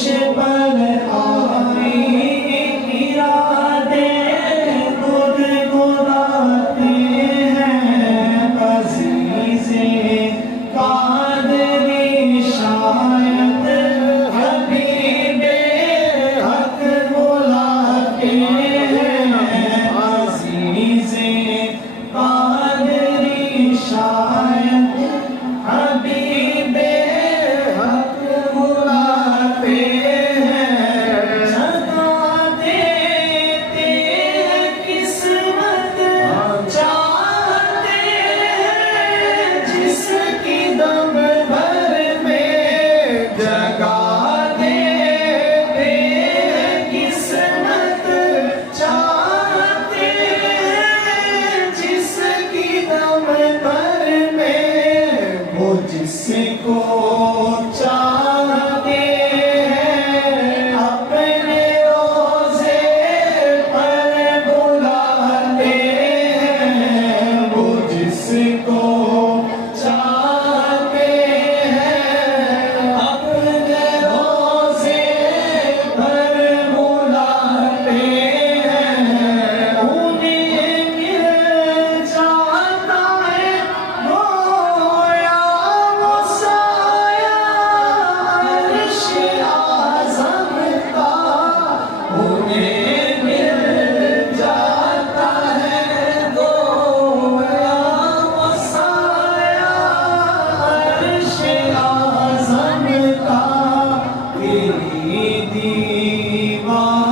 جوش پر آئی ارادے گدگداتے ہیں عزیز قادری شاید حبیب حق بلاتے ہیں عزیز قادری شاید حبیب حق بلاتے ہیں جگا دیتے ہیں قسمت چاہتے ہیں جس کی دم بھر میں جگا دیتے ہیں قسمت چاہتے ہیں جس کی دم بھر میں وہ جس کو چاہتے ہیں اپنے روزے پر بلاتے ہیں وہ جس کو چاہتے ہیں اپنے روزے پر بلاتے ہیں انہیں مل جاتا ہے گویا وہ سایہ عرش اعظم کا انہیں مل جاتا ہے گویا وہ سایہ عرش اعظم کا تیری دیوار